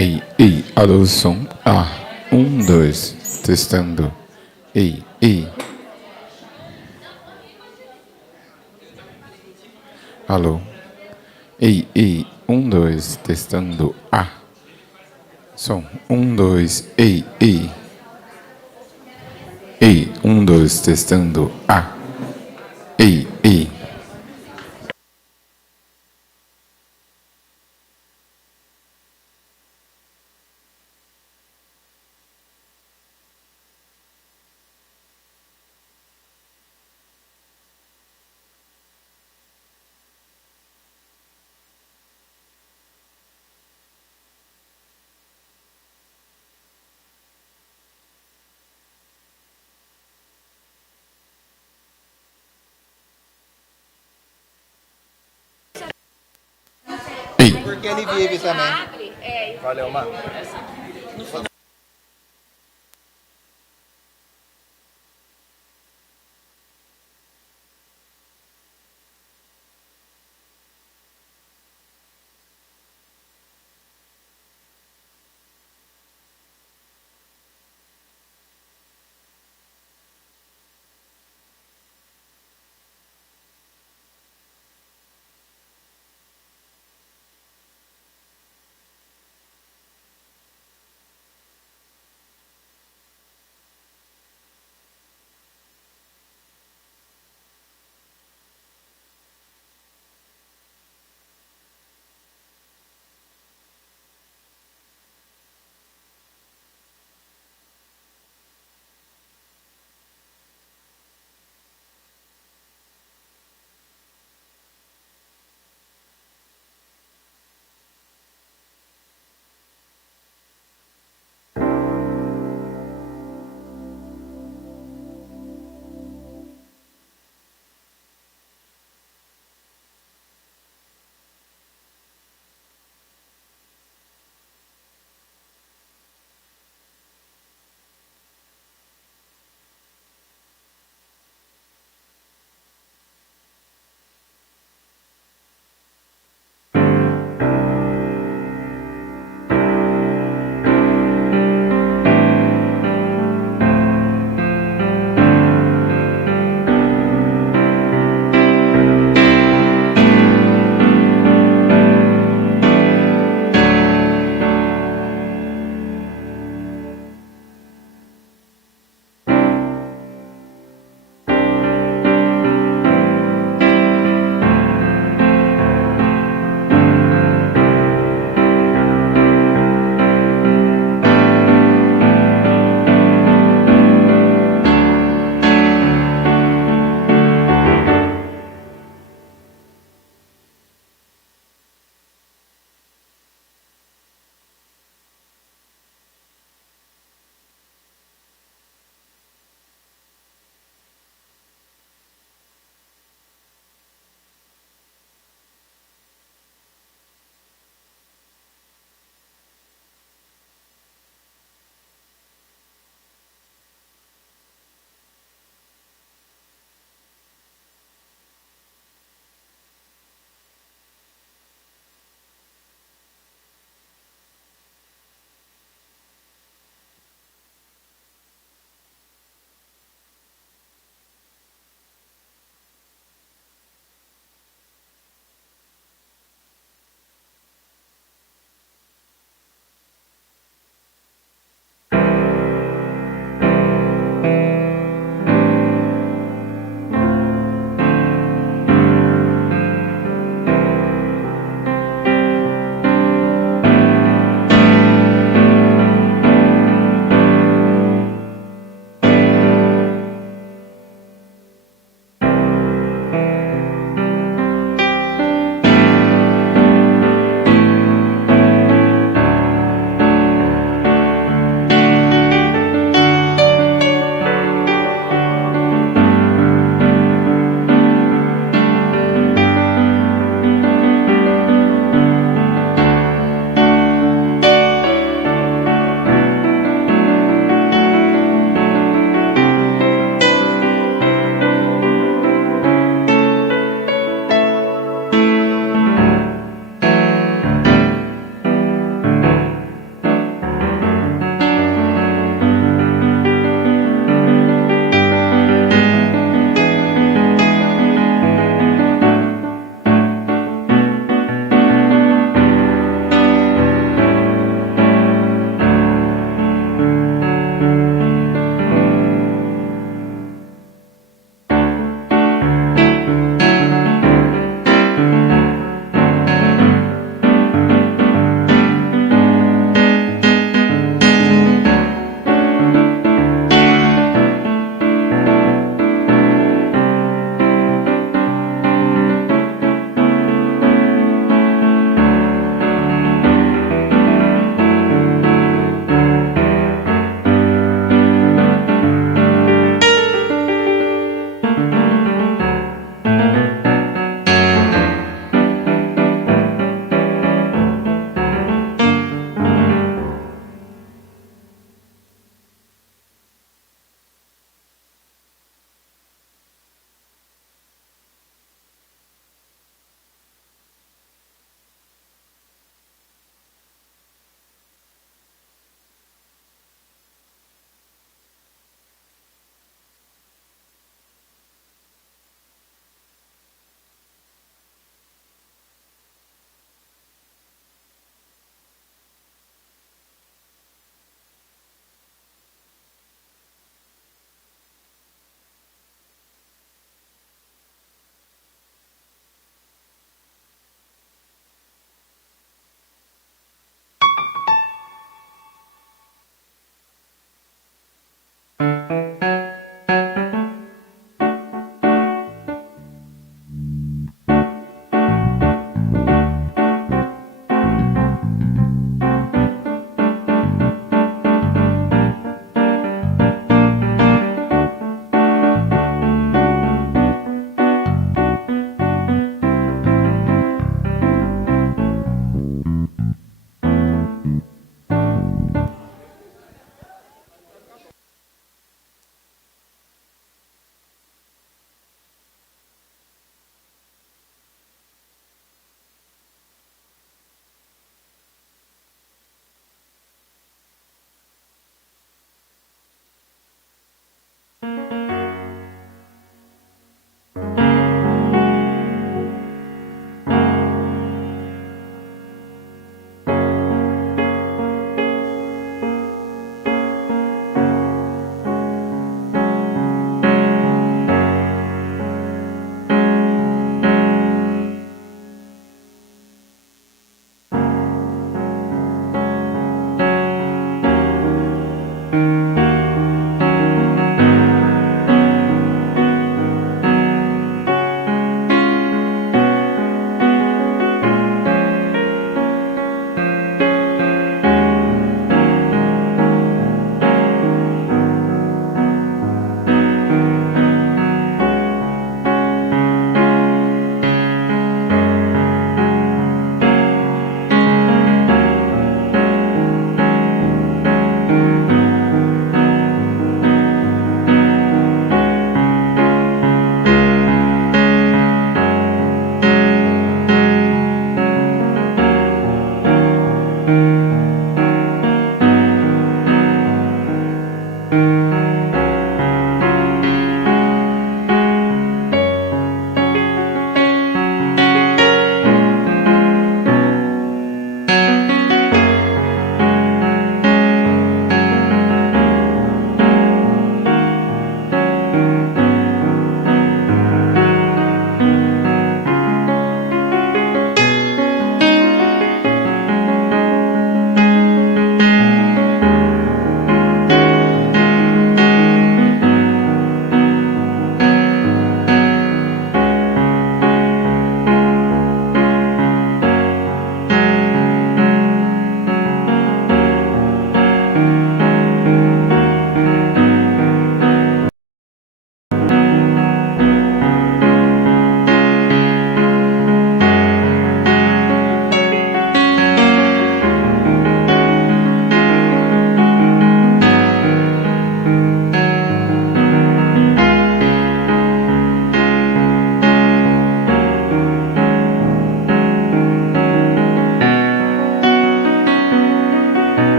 Ei, alô, som. Um, dois, testando. Ei, alô. Um, dois, testando. Som. Um, dois, um, dois, testando. Ei. Ei. Porque ele vive também. Valeu, mano.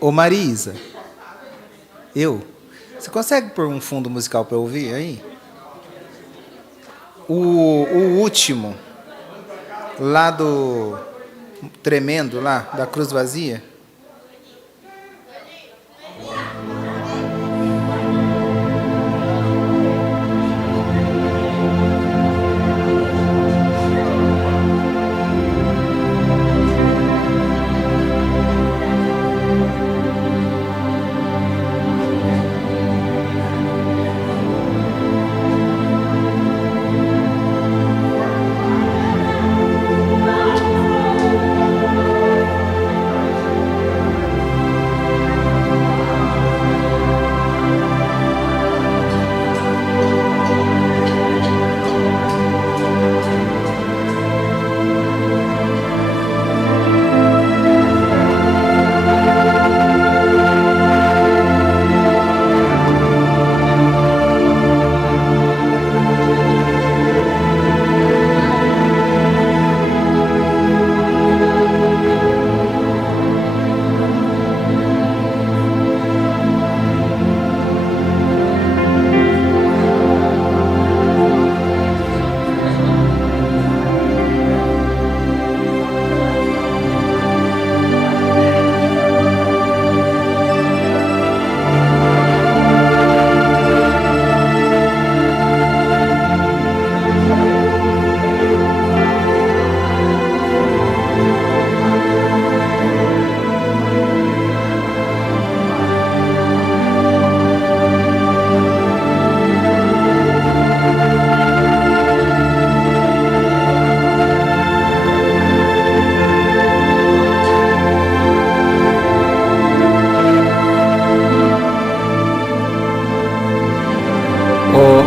Ô Marisa, você consegue pôr um fundo musical para eu ouvir aí? O último, lá do Tremendo, lá, da Cruz Vazia.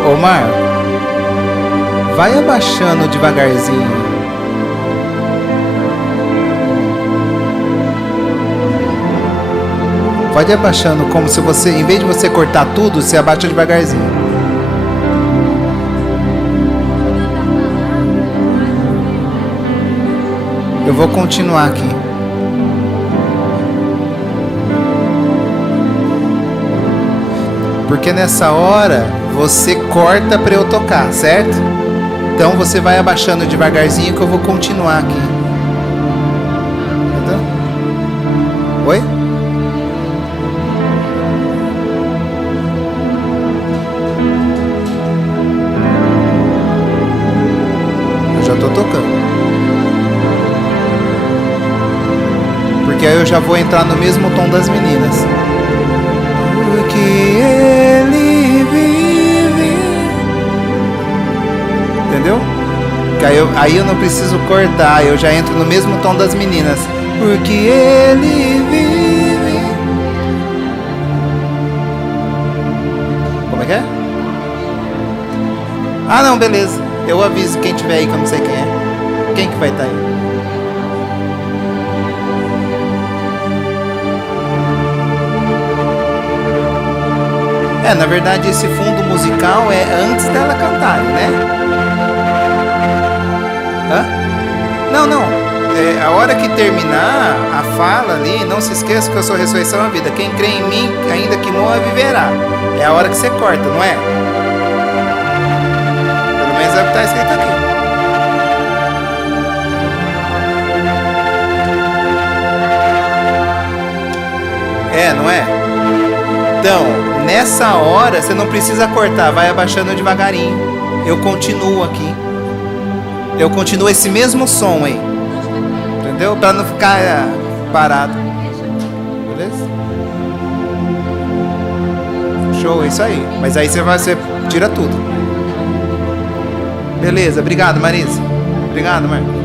Ô Mar, vai abaixando devagarzinho. Pode ir abaixando como se você, em vez de você cortar tudo, você abaixa devagarzinho. Eu vou continuar aqui. Porque nessa hora você corta para eu tocar, certo? Então você vai abaixando devagarzinho que eu vou continuar aqui. Entendeu? Oi? Eu já tô tocando. Porque aí eu já vou entrar no mesmo tom das meninas. Porque ele vive. Entendeu? Aí eu não preciso cortar, eu já entro no mesmo tom das meninas. Porque ele vive. Como é que é? Ah não, beleza. Eu aviso quem tiver aí que eu não sei quem é. Quem que vai estar aí? Na verdade esse fundo musical é antes dela cantar, né? Hã? Não. É, a hora que terminar a fala ali, não se esqueça que eu sou a ressurreição da vida. Quem crê em mim, ainda que morra, viverá. É a hora que você corta, não é? Pelo menos é o que está escrito aqui. Não é? Então, nessa hora, você não precisa cortar, vai abaixando devagarinho. Eu continuo aqui. Eu continuo esse mesmo som aí. Entendeu? Pra não ficar parado. Beleza? Show, é isso aí. Mas aí você tira tudo. Beleza, obrigado, Marisa. Obrigado, Marcos.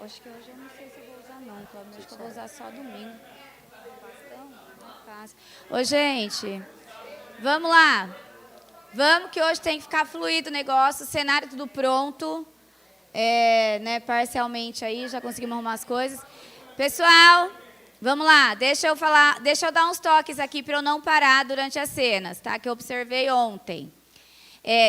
Acho que hoje eu não sei se eu vou usar não, Cláudio. Acho que eu vou usar só domingo. Ô, gente, vamos lá. Vamos que hoje tem que ficar fluido o negócio, o cenário tudo pronto. Né, parcialmente aí, já conseguimos arrumar as coisas. Pessoal, vamos lá, deixa eu dar uns toques aqui para eu não parar durante as cenas, tá? Que eu observei ontem.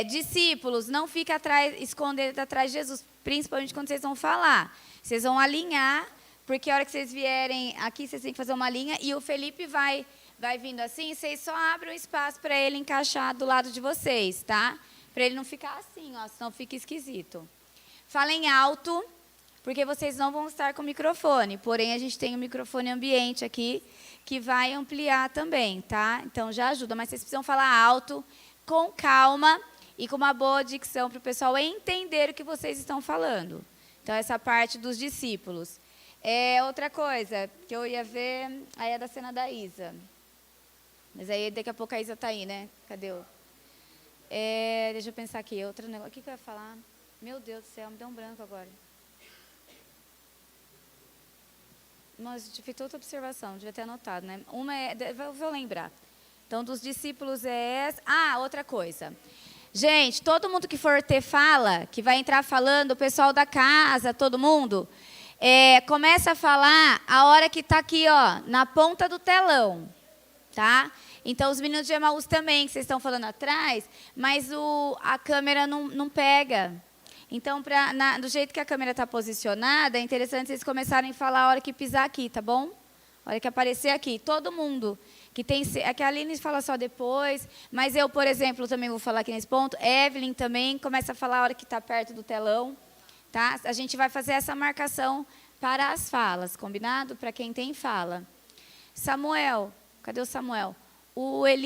Discípulos, não fiquem escondidos atrás de Jesus, principalmente quando vocês vão falar. Vocês vão alinhar, porque a hora que vocês vierem aqui, vocês têm que fazer uma linha, e o Felipe vai vindo assim, vocês só abrem um espaço para ele encaixar do lado de vocês, tá? Para ele não ficar assim, ó, senão fica esquisito. Falem alto, porque vocês não vão estar com o microfone, porém a gente tem um microfone ambiente aqui, que vai ampliar também, tá? Então já ajuda, mas vocês precisam falar alto, com calma e com uma boa dicção para o pessoal entender o que vocês estão falando. Então, essa parte dos discípulos. Outra coisa que eu ia ver, aí é da cena da Isa. Mas aí daqui a pouco a Isa está aí, né? Cadê eu? Deixa eu pensar aqui, outro negócio. O que eu ia falar? Meu Deus do céu, me deu um branco agora. Mas eu fiz outra observação, devia ter anotado, né? Uma vou lembrar. Então, dos discípulos outra coisa. Gente, todo mundo que for ter fala, que vai entrar falando, o pessoal da casa, todo mundo, começa a falar a hora que está aqui, ó, na ponta do telão, tá? Então, os meninos de Emaús também, que vocês estão falando atrás, mas a câmera não pega. Então, do jeito que a câmera está posicionada, é interessante vocês começarem a falar a hora que pisar aqui, tá bom? A hora que aparecer aqui, todo mundo. Que a Aline fala só depois, mas eu, por exemplo, também vou falar aqui nesse ponto. Evelyn também começa a falar a hora que está perto do telão. Tá? A gente vai fazer essa marcação para as falas, combinado? Para quem tem fala. Samuel, cadê o Samuel? O Eli